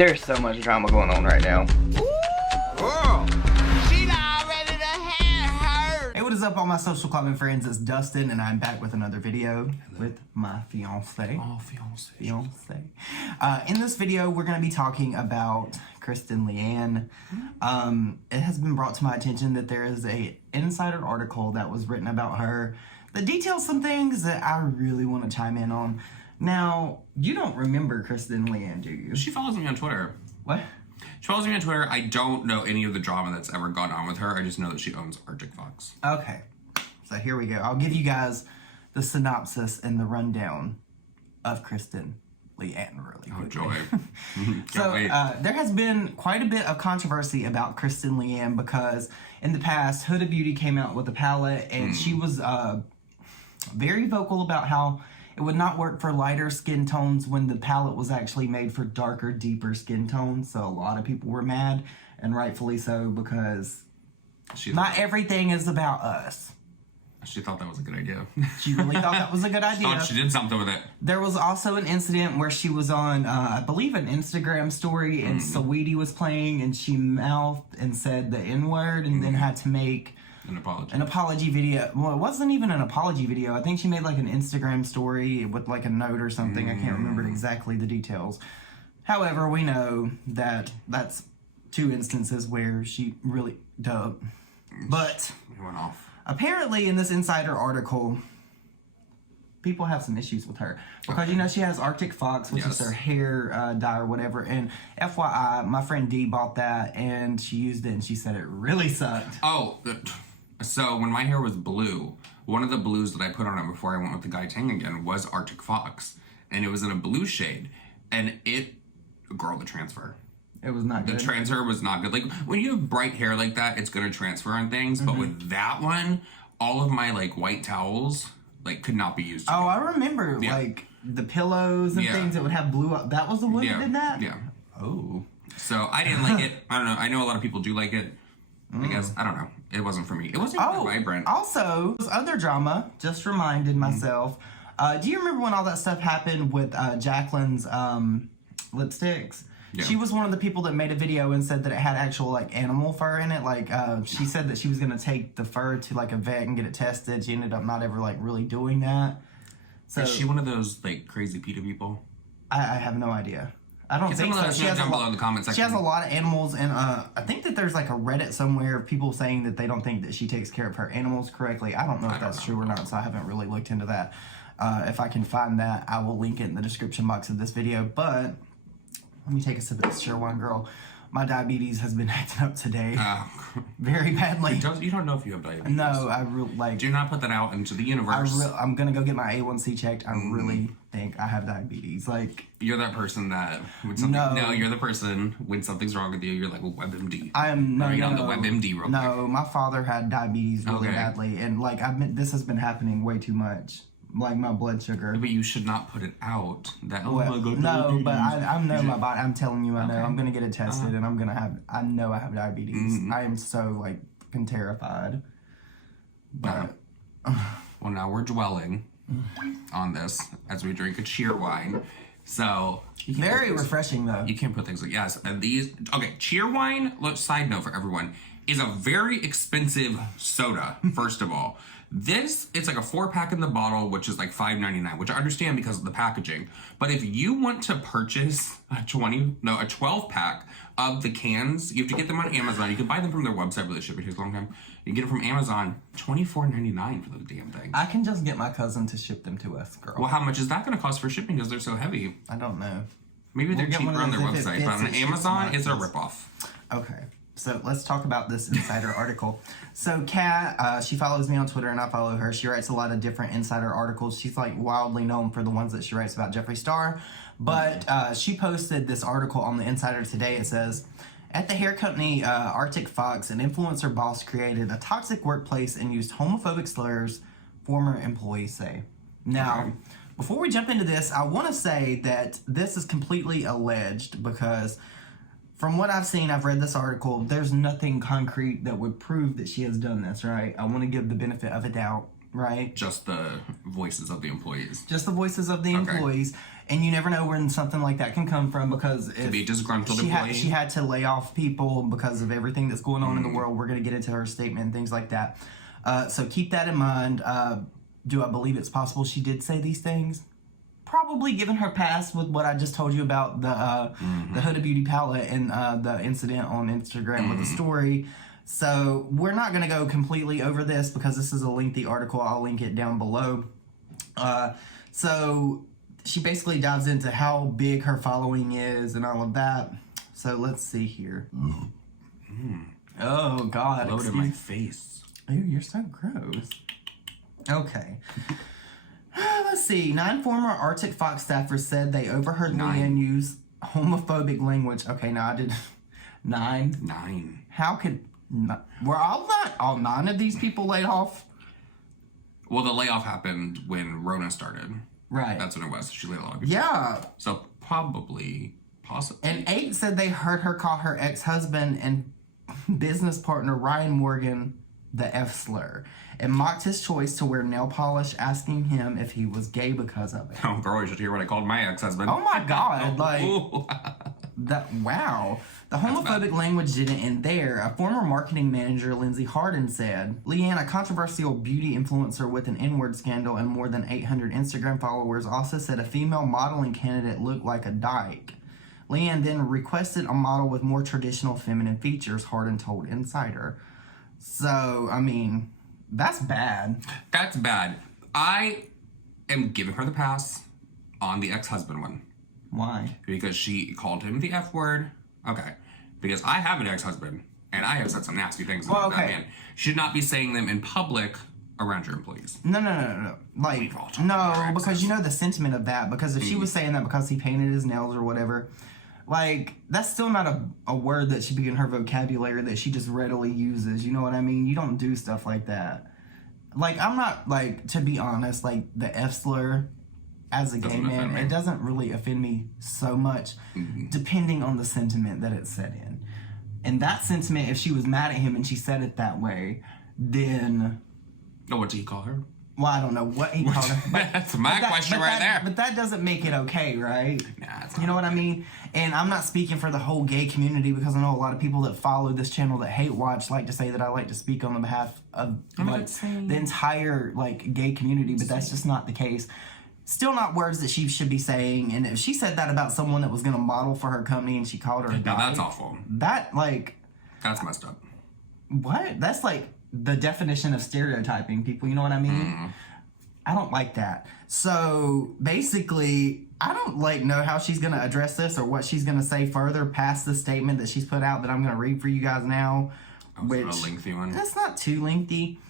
There's so much drama going on right now. Girl, she already done had her. Hey, what is up all my social clubbing friends? It's Dustin and I'm back with another video with my fiance. Oh, fiance. In this video, we're going to be talking about Kristen Leanne. It has been brought to my attention that there is a insider article that was written about her that details some things that I really want to chime in on. Now, you don't remember Kristen Leanne, do you? She follows me on Twitter. What? She follows me on Twitter. I don't know any of the drama that's ever gone on with her. I just know that she owns Arctic Fox. Okay, so here we go. I'll give you guys the synopsis and the rundown of Kristen Leanne really quickly. Oh, joy. So there has been quite a bit of controversy about Kristen Leanne because in the past, Huda Beauty came out with a palette and she was very vocal about how it would not work for lighter skin tones when the palette was actually made for darker, deeper skin tones. So a lot of people were mad, and rightfully so, because not everything is about us. She thought that was a good idea. She really thought that was a good idea. Thought she did something with it. There was also an incident where she was on, I believe, an Instagram story, and Saweetie was playing, and she mouthed and said the N-word, and then had to make An apology. an apology video. Well, it wasn't even an apology video. I think she made like an Instagram story with like a note or something. I can't remember exactly the details. However, we know that that's two instances where she really dug. But It went off. apparently in this insider article, people have some issues with her. Because, you know, she has Arctic Fox, which is her hair dye or whatever. And FYI, my friend D bought that and she used it and she said it really sucked. Oh, so when my hair was blue, one of the blues that I put on it before I went with the guy Tang again was Arctic Fox. And it was in a blue shade. And the transfer. It was not good. The transfer was not good. Like, when you have bright hair like that, it's going to transfer on things. But with that one, all of my, like, white towels, like, could not be used. Oh, I remember, like, the pillows and things that would have blue. That was the wood that did that? Yeah. Oh. So, I didn't like it. I don't know. I know a lot of people do like it. I guess. I don't know. It wasn't for me. It wasn't even vibrant. Also, this other drama, just reminded myself. Do you remember when all that stuff happened with Jaclyn's lipsticks? Yeah. She was one of the people that made a video and said that it had actual, like, animal fur in it. Like, she said that she was going to take the fur to, like, a vet and get it tested. She ended up not ever, like, really doing that. So, is she one of those, like, crazy PETA people? I have no idea. I don't think so. She has below in the comment section. She has a lot of animals, and I think that there's, like, a Reddit somewhere of people saying that they don't think that she takes care of her animals correctly. I don't know if that's true or not, so I haven't really looked into that. If I can find that, I will link it in the description box of this video, but let me take a sip of this Sherwine Girl. My diabetes has been acting up today very badly. You don't know if you have diabetes. No, I really, like... Do not put that out into the universe. I'm going to go get my A1C checked. I really think I have diabetes. Like... You're that person that... When something, no, you're the person, when something's wrong with you, you're like, well, WebMD. I am... No, on the WebMD real quick. No, my father had diabetes really badly. And, like, this has been happening way too much. Like my blood sugar. But you should not put it out. That my God, no, but I know my body. I'm telling you, I know. I'm gonna get it tested, and I'm gonna have. I know I have diabetes. I am so like fucking terrified. But well, now we're dwelling on this as we drink a cheer wine. So very refreshing though. You can't put things like and these. Okay, cheer wine. Side note for everyone, is a very expensive soda. First of all. It's like a 4-pack in the bottle, which is like $5.99, which I understand because of the packaging. But if you want to purchase a 12-pack of the cans, you have to get them on Amazon. You can buy them from their website, but the shipping takes a long time. You can get it from Amazon, $24.99 for the damn thing. I can just get my cousin to ship them to us, girl. Well, how much is that going to cost for shipping because they're so heavy? I don't know. Maybe they're cheaper on their website, but on Amazon, it's a ripoff. Okay. So let's talk about this insider article. So Kat, she follows me on Twitter and I follow her. She writes a lot of different insider articles. She's like wildly known for the ones that she writes about Jeffree Star. But she posted this article on the Insider today. It says, at the hair company Arctic Fox, an influencer boss created a toxic workplace and used homophobic slurs, former employees say. Now, before we jump into this, I want to say that this is completely alleged because... from what I've seen, I've read this article, there's nothing concrete that would prove that she has done this, right? I want to give the benefit of a doubt. right? Just the voices of the employees. Just the voices of the employees. And you never know where something like that can come from, because if to be a disgruntled employee. She had to lay off people because of everything that's going on in the world. We're going to get into her statement and things like that. So keep that in mind. Do I believe it's possible she did say these things? Probably, given her past with what I just told you about the Huda Beauty palette and the incident on Instagram with the story. So we're not going to go completely over this because this is a lengthy article. I'll link it down below. So she basically dives into how big her following is and all of that. So let's see here. Oh, God. Load in my face. Ew, you're so gross. Okay. Let's see. 9 former Arctic Fox staffers said they overheard Leanne use homophobic language. Okay, now I did 9. 9. How could... Were all 9 of these people laid off? Well, the layoff happened when Rona started. Right. That's when it was. She laid a lot of people. Yeah. So possibly. And 8 said they heard her call her ex-husband and business partner Ryan Morgan the F slur and mocked his choice to wear nail polish, asking him if he was gay because of it. Oh, girl, you should hear what I called my ex-husband. Oh my God. Wow. The homophobic language didn't end there. A former marketing manager, Lindsay Harden, said, Leanne, a controversial beauty influencer with an N-word scandal and more than 800 Instagram followers, also said a female modeling candidate looked like a dyke. Leanne then requested a model with more traditional feminine features, Harden told Insider. So, I mean, that's bad. That's bad. I am giving her the pass on the ex-husband one. Why? Because she called him the F word. Okay. Because I have an ex-husband, and I have said some nasty things about that man. Should not be saying them in public around your employees. No. Like, no, because you know the sentiment of that. Because if she was saying that because he painted his nails or whatever, like, that's still not a word that should be in her vocabulary that she just readily uses. You know what I mean? You don't do stuff like that. Like, I'm not, like, to be honest, like, the F slur as a gay man, it doesn't really offend me so much, depending on the sentiment that it's said in. And that sentiment, if she was mad at him and she said it that way, then... Oh, what did he call her? Well, I don't know what he called her. That's my question right there. But that doesn't make it okay, right? Nah, it's you know what I mean? And I'm not speaking for the whole gay community, because I know a lot of people that follow this channel that hate watch like to say that I like to speak on the behalf of the entire like gay community, but that's just not the case. Still not words that she should be saying. And if she said that about someone that was going to model for her company and she called her a guy, that's awful. That, like... That's messed up. What? That's, like, the definition of stereotyping people. You know what I mean? I don't like that. So, basically, I don't, like, know how she's going to address this or what she's going to say further past the statement that she's put out that I'm going to read for you guys now. Which, a lengthy one. That's not too lengthy.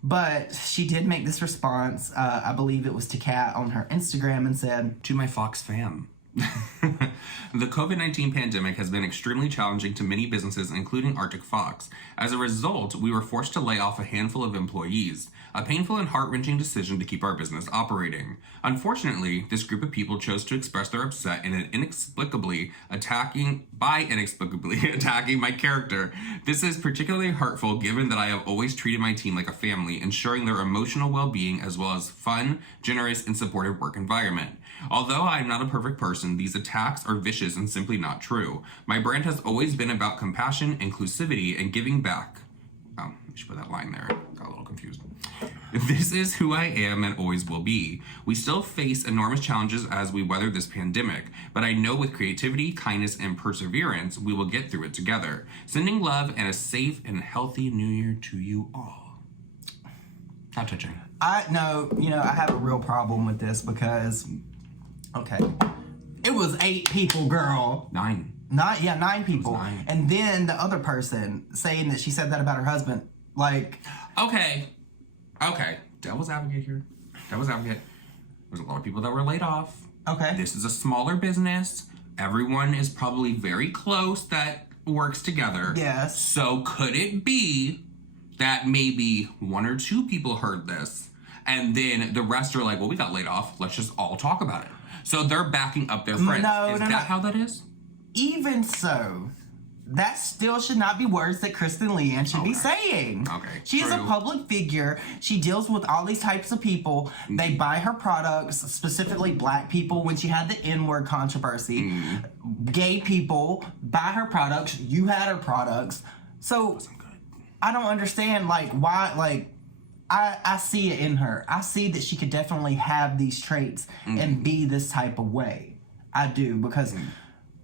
But she did make this response, I believe it was to Kat on her Instagram, and said, to my Fox fam. The COVID-19 pandemic has been extremely challenging to many businesses, including Arctic Fox. As a result, we were forced to lay off a handful of employees, a painful and heart-wrenching decision to keep our business operating. Unfortunately, this group of people chose to express their upset in an inexplicably attacking my character. This is particularly hurtful given that I have always treated my team like a family, ensuring their emotional well-being as well as fun, generous, and supportive work environment. Although I am not a perfect person, these attacks are vicious and simply not true. My brand has always been about compassion, inclusivity, and giving back. Oh, I should put that line there. Got a little confused. This is who I am and always will be. We still face enormous challenges as we weather this pandemic, but I know with creativity, kindness, and perseverance, we will get through it together. Sending love and a safe and healthy new year to you all. Not touching. I have a real problem with this because, okay, it was 8 people, girl. 9. 9 people. 9. And then the other person saying that she said that about her husband. Like... Okay. Devil's advocate here. There's a lot of people that were laid off. Okay. This is a smaller business. Everyone is probably very close that works together. Yes. So could it be that maybe 1 or 2 people heard this and then the rest are like, well, we got laid off. Let's just all talk about it. So they're backing up their friends. Is that how that is? Even so, that still should not be words that Kristen Leanne should be saying. Okay. She is a public figure. She deals with all these types of people. They buy her products, specifically black people when she had the N-word controversy. Gay people buy her products. You had her products. So I don't understand, like, why, like, I see it in her. I see that she could definitely have these traits and be this type of way. I do, because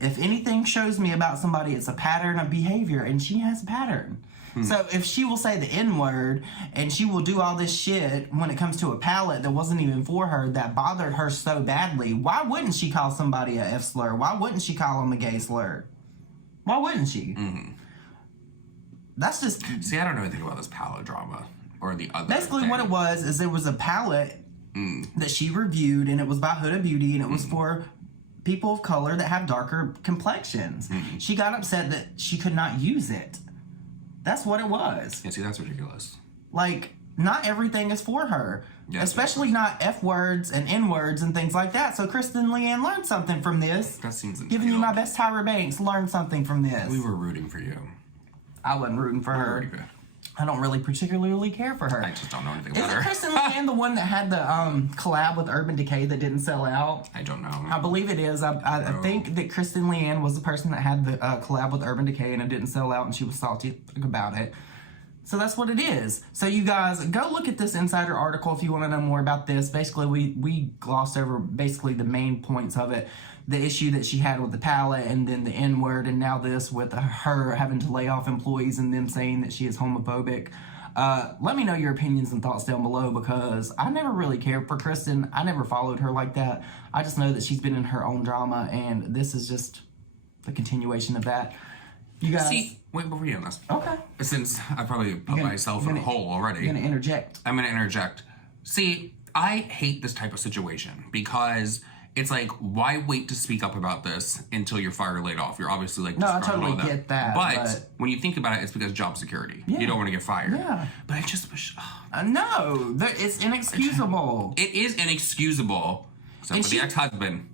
if anything shows me about somebody, it's a pattern of behavior, and she has a pattern. So if she will say the N-word, and she will do all this shit when it comes to a palette that wasn't even for her, that bothered her so badly, why wouldn't she call somebody a F-slur? Why wouldn't she call them a gay slur? Why wouldn't she? That's just... See, I don't know anything about this palette drama, or the other Basically thing. what it was is there was a palette that she reviewed, and it was by Huda Beauty, and it was for people of color that have darker complexions. She got upset that she could not use it. That's what it was. Yeah, see, that's ridiculous. Like, not everything is for her. Yeah, especially not F words and N words and things like that. So Kristen Leanne learned something from this. That seems Giving you my best Tyra Banks, learn something from this. We were rooting for you. I wasn't rooting for her. I don't really particularly care for her. I just don't know anything about her. Isn't Kristen Leanne the one that had the collab with Urban Decay that didn't sell out? I don't know. I believe it is. I think that Kristen Leanne was the person that had the collab with Urban Decay, and it didn't sell out, and she was salty about it. So that's what it is. So you guys, go look at this Insider article if you want to know more about this. Basically, we glossed over basically the main points of it. The issue that she had with the palette, and then the N-word, and now this with her having to lay off employees and them saying that she is homophobic. Let me know your opinions and thoughts down below, because I never really cared for Kristen. I never followed her like that. I just know that she's been in her own drama, and this is just the continuation of that. You guys... See, wait, before you end this. Okay. Since I probably put myself in a hole already. You're going to interject. I'm going to interject. See, I hate this type of situation, because... it's like, why wait to speak up about this until you're fired or laid off? You're obviously like, no, I totally get that. But when you think about it, it's because of job security. Yeah. You don't want to get fired. Yeah. But I just wish. No, it's inexcusable. It is inexcusable. Except for the ex-husband.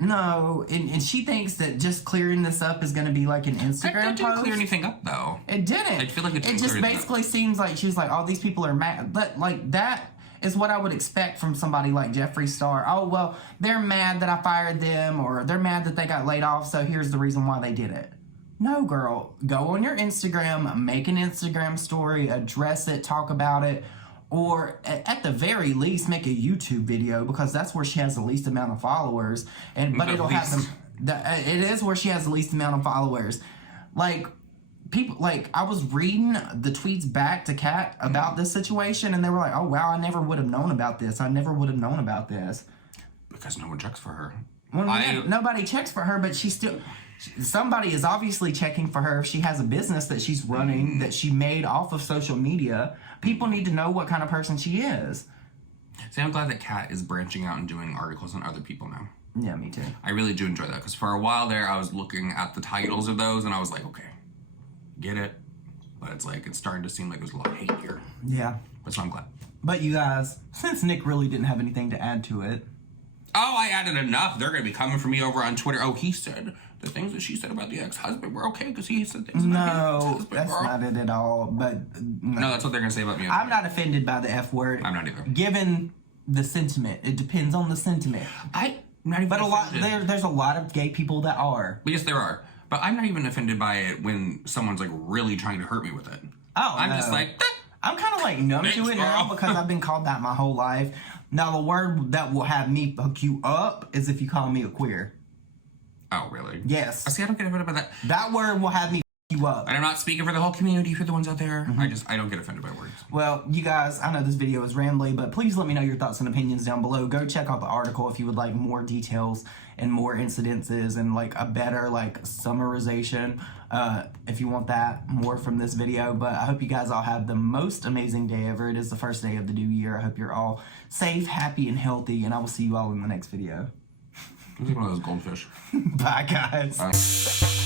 No, and she thinks that just clearing this up is going to be like an Instagram That didn't post. clear anything up, though. It didn't. I feel like it just basically seems like she was like, oh, these people are mad. But like that is what I would expect from somebody like Jeffree Star. Oh, well, they're mad that I fired them, or they're mad that they got laid off, so here's the reason why they did it. No, girl. Go on your Instagram, make an Instagram story, address it, talk about it, or at the very least, make a YouTube video, because that's where she has the least amount of followers. But it'll have them. It is where she has the least amount of followers. Like, people, like, I was reading the tweets back to Kat about this situation, and they were like, oh, wow, I never would have known about this. I never would have known about this. Because no one checks for her. Well, nobody checks for her, but she still... somebody is obviously checking for her if she has a business that she's running, that she made off of social media. People need to know what kind of person she is. See, I'm glad that Kat is branching out and doing articles on other people now. Yeah, me too. I really do enjoy that, because for a while there, I was looking at the titles of those, and I was like, okay, get it. But it's like, it's starting to seem like there's a lot of hate here. Yeah. But so I'm glad. But you guys, since Nick really didn't have anything to add to it. Oh, I added enough. They're going to be coming for me over on Twitter. Oh, he said the things that she said about the ex-husband were okay because he said things about his ex-husband. That's not it at all. But no, that's what they're going to say about me. I'm not offended by the F word. I'm not either. Given the sentiment. It depends on the sentiment. I'm not even offended. There's a lot of gay people that are. But yes, there are. But I'm not even offended by it when someone's like really trying to hurt me with it. Oh, I'm just like... I'm kind of like numb to it now because I've been called that my whole life. Now, the word that will have me hook you up is if you call me a queer. Oh, really? Yes. See, I don't get offended by that. That word will have me hook you up. And I'm not speaking for the whole community, for the ones out there. I don't get offended by words. Well, you guys, I know this video is rambly, but please let me know your thoughts and opinions down below. Go check out the article if you would like more details and more incidences and like a better like summarization if you want that more from this video. But I hope you guys all have the most amazing day ever. It is the first day of the new year. I hope you're all safe, happy, and healthy, and I will see you all in the next video. It's like one of those goldfish. Bye, guys. Bye.